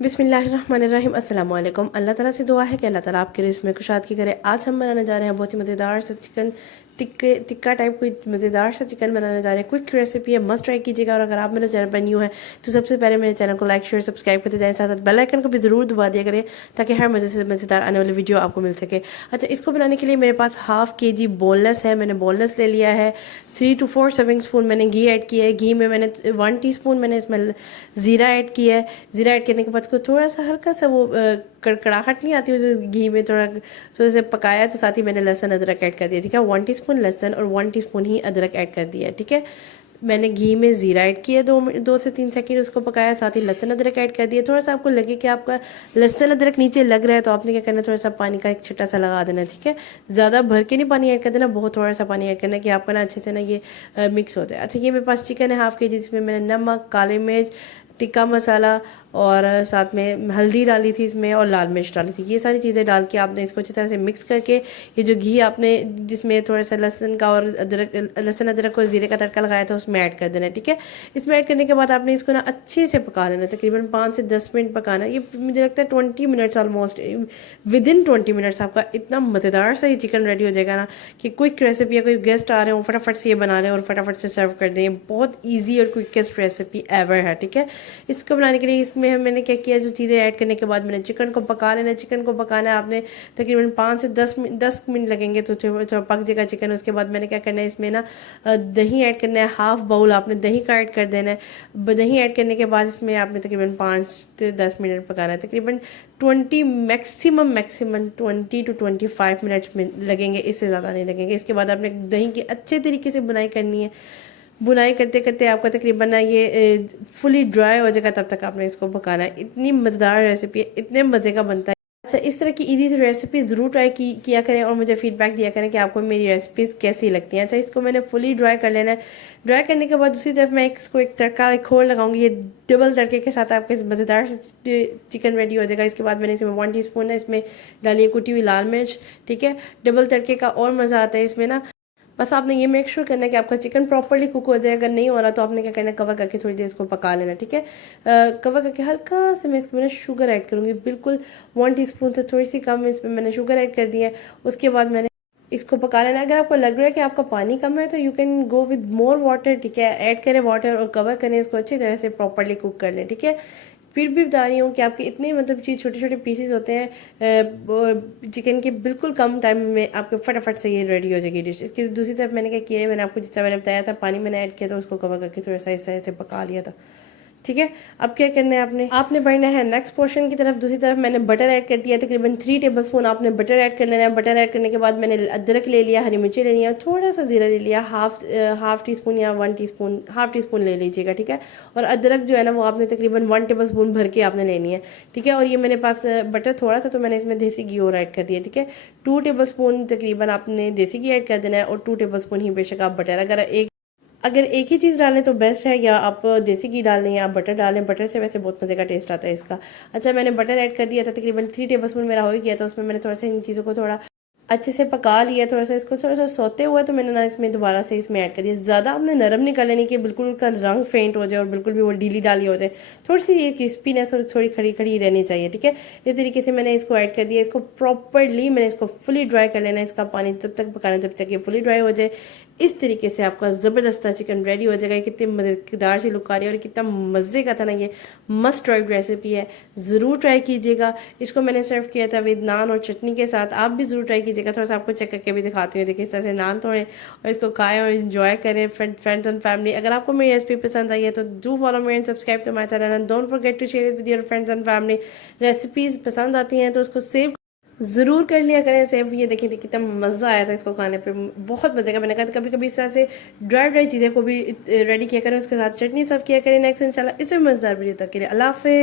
बिस्मिल्लाहिर्रहमानिर्रहीम अस्सलाम वालेकुम। अल्लाह ताला से दुआ है कि अल्लाह ताला आपके रिज़्क़ में कुशादगी करे। आज हम बनाने जा रहे हैं बहुत ही मज़ेदार सा चिकन टिक्का टाइप कोई मज़ेदार सा चिकन बनाने जा रहे हैं। क्विक रेसिपी है, मस्ट ट्राई कीजिएगा। और अगर आप मेरे चैनल पर न्यू है तो सबसे पहले मेरे चैनल को लाइक शेयर सब्सक्राइब करते जाएं, साथ साथ बेल आइकन को भी ज़रूर दबा दिया करें ताकि हर मज़े से मज़ेदार आने वाली वीडियो आपको मिल सके। अच्छा, इसको बनाने के लिए मेरे पास हाफ़ kg बोनलेस है। मैंने बोनलेस ले लिया है। 3 to 4 सर्विंग स्पून मैंने घी ऐड किया है। घी में मैंने 1 टीस्पून मैंने इसमें ज़ीरा ऐड किया है। ज़ीरा ऐड करने के बाद इसको थोड़ा सा हल्का सा वो कड़कड़ाहट नहीं आती है घी में थोड़ा, तो इसे पकाया। तो साथ ही मैंने लहसुन अदरक ऐड कर दिया, ठीक है। 1 टीस्पून लहसुन और 1 टीस्पून ही अदरक ऐड कर दिया, ठीक है। मैंने घी में ज़ीरा ऐड किया, 2 से 3 सेकंड उसको पकाया। साथ ही लहसुन अदरक ऐड कर दिया। थोड़ा सा आपको लगे कि आपका लहसुन अदरक नीचे लग रहा है तो आपने क्या करना है, थोड़ा सा पानी का एक छट्टा सा लगा देना, ठीक है। ज़्यादा भर के नहीं पानी ऐड कर देना, बहुत थोड़ा सा पानी ऐड करना कि आपका ना अच्छे से ना ये मिक्स हो जाए। अच्छा, ये मेरे पास चिकन है हाफ़ kg, जिसमें मैंने नमक, काली मिर्च, टिक्का मसाला और साथ में हल्दी डाली थी इसमें और लाल मिर्च डाली थी। ये सारी चीज़ें डाल के आपने इसको अच्छी तरह से मिक्स करके, ये जो घी आपने जिसमें थोड़ा सा लहसुन का और लहसुन अदरक और जीरे का तड़का लगाया था उसमें ऐड कर देना है, ठीक है। इसमें ऐड करने के बाद आपने इसको ना अच्छे से पका लेना, तकरीबन 5 से 10 मिनट पकाना। ये मुझे लगता है 20 मिनट्स ऑलमोस्ट, विदिन 20 मिनट्स आपका इतना मज़ेदार सा ये चिकन रेडी हो जाएगा ना कि क्विक रेसिपी है। कोई गेस्ट आ रहे हो फटाफट से ये बना लें और फटाफट से सर्व कर दें। बहुत ईजी और क्विकेस्ट रेसिपी एवर है, ठीक है। इसको बनाने के लिए इसमें मैंने क्या किया, जो चीज़ें ऐड करने के बाद मैंने चिकन को पका लेना। चिकन को पकाना है आपने तकरीबन 5 से 10 मिनट लगेंगे तो थोड़ा पक जाएगा चिकन। उसके बाद मैंने क्या करना है, इसमें ना दही ऐड करना है। हाफ बाउल आपने दही का ऐड कर देना है। दही ऐड करने के बाद इसमें आपने तकरीबन 5 से 10 मिनट पकाना है। तकरीबन 20 मैक्सिमम 20 to 25 मिनट्स में लगेंगे, इससे ज़्यादा नहीं लगेंगे। इसके बाद आपने दही की अच्छे तरीके से बुनाई करनी है। बुनाई करते करते आपका तकरीबन ना ये फुली ड्राई हो जाएगा, तब तक आपने इसको पकाना है। इतनी मज़ेदार रेसिपी है, इतने मज़े का बनता है। अच्छा, इस तरह की इजी रेसिपी ज़रूर ट्राई किया करें और मुझे फीडबैक दिया करें कि आपको मेरी रेसिपीज़ कैसी लगती हैं। अच्छा, इसको मैंने फुली ड्राई कर लेना है। ड्राई करने के बाद दूसरी तरफ मैं इसको एक तड़का एक खोल लगाऊंगी। ये डबल तड़के के साथ आपके मज़ेदार चिकन रेडी हो जाएगा। इसके बाद मैंने इसमें 1 टीस्पून है इसमें डाली है कुटी हुई लाल मिर्च, ठीक है। डबल तड़के का और मज़ा आता है इसमें ना। बस आपने ये मेक श्योर करना है कि आपका चिकन प्रॉपर्ली कुक हो जाए। अगर नहीं हो रहा तो आपने क्या करना है, कवर करके थोड़ी देर इसको पका लेना, ठीक है। कवर करके हल्का से मैं इसमें मैंने शुगर ऐड करूँगी, बिल्कुल 1 टीस्पून से थोड़ी सी कम इसमें मैंने शुगर ऐड कर दी है। उसके बाद मैंने इसको पका लेना है। अगर आपको लग रहा है कि आपका पानी कम है तो you can go with more water, ठीक है। ऐड करें वाटर और कवर करें, इसको अच्छी तरह से प्रॉपर्ली कुक कर लें, ठीक है। फिर भी बता रही हूँ कि आपके इतने मतलब चीज़ छोटे छोटे पीसेस होते हैं चिकन के, बिल्कुल कम टाइम में आपके फटाफट से ये रेडी हो जाएगी डिश। इसकी दूसरी तरफ मैंने क्या किया है, मैंने आपको जिस तरह मैंने बताया था पानी मैंने ऐड किया था, उसको कवर करके थोड़ा सा इस तरह से पका लिया था, ठीक है। अब क्या करना है, आपने बढ़ना है नेक्स्ट पोर्शन की तरफ। दूसरी तरफ मैंने बटर ऐड कर दिया, तकरीबन 3 टेबलस्पून आपने बटर ऐड कर लेना है। बटर ऐड करने के बाद मैंने अदरक ले लिया, हरी मिर्ची ले लिया, थोड़ा सा जीरा ले लिया, हाफ टी स्पून या 1 टीस्पून, हाफ टी स्पून ले लीजिएगा, ठीक है। और अदरक जो है ना वो आपने तकरीबन 1 टेबलस्पून भर के आपने लेनी है, ठीक है। और ये मेरे पास बटर थोड़ा सा तो मैंने इसमें देसी घी और ऐड कर दिया, ठीक है। 2 टेबलस्पून तकरीबन आपने देसी घी ऐड कर देना है और 2 टेबलस्पून ही बेशक आप बटर, अगर एक ही चीज़ डालें तो बेस्ट है, या आप देसी घी डाल लें या आप बटर डालें। बटर से वैसे बहुत मज़े का टेस्ट आता है इसका। अच्छा, मैंने बटर ऐड कर दिया था, तकरीबन 3 टेबलस्पून मेरा हो ही गया था। उसमें मैंने थोड़ा सा इन चीज़ों को थोड़ा अच्छे से पका लिया, थोड़ा सा इसको थोड़ा सा सोते हुआ तो मैंने ना इसमें दोबारा से इसमें ऐड कर दिया। ज़्यादा आपने नरम नहीं कर लेनी कि बिल्कुल उसका रंग फेंट हो जाए और बिल्कुल भी वो डीली डाली हो जाए। थोड़ी सी ये क्रिस्पीनेस और थोड़ी खड़ी खड़ी रहनी चाहिए, ठीक है। इस तरीके से मैंने इसको ऐड कर दिया। इसको प्रॉपरली मैंने इसको फुली ड्राई कर लेना है। इसका पानी तब तक पकाना जब तक ये फुली ड्राई हो जाए। इस तरीके से आपका ज़बरदस्त चिकन रेडी हो जाएगा। कितनी मज़ेदार सी लुक आ रही है और कितना मज़े का था ना, ये मस्ट ट्राई रेसिपी है, ज़रूर ट्राई कीजिएगा। इसको मैंने सर्व किया था विद नान और चटनी के साथ, आप भी ज़रूर ट्राई कीजिएगा। थोड़ा सा आपको चेक करके भी दिखाती हूँ, देखिए इस तरह से नान तोड़ें और इसको खाएं और इन्जॉय करें फ्रेंड्स एंड फैमिली। अगर आपको मेरी रेसिपी पसंद आई है तो do follow me and subscribe to my channel and don't forget to share it with your friends and family. Recipes पसंद आती हैं तो उसको सेव ज़रूर कर लिया करें सेव। ये देखिए कितना मज़ा आया था इसको खाने पे, बहुत मज़े का। मैंने कहा कभी कभी इस तरह से ड्राई चीज़ें को भी रेडी किया करें, उसके साथ चटनी सर्व किया करें। नेक्स्ट इंशाल्लाह इससे मज़ेदार वीडियो तक के लिए अल्लाह हाफ़िज़।